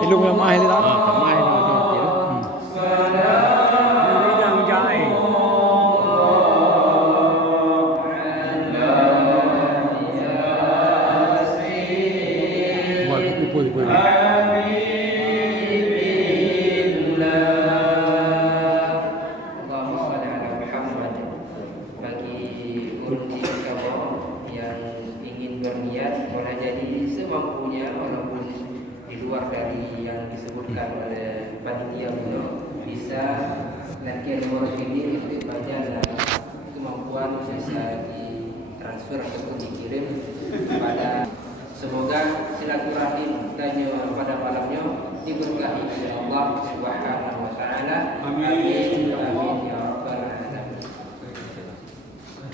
Ilung yang mai tu. Mai tu dia. Ini dah jai. Buat pukul. Berniat boleh jadi semampunya walaupun di luar dari yang disebutkan oleh panitia bisa latihan ini itu banyak kemampuan bisa ditransfer ataupun dikirim kepada, semoga silaturahim kita pada malamnya diberkahi oleh Allah Subhanahu wa taala. Amin. Amin.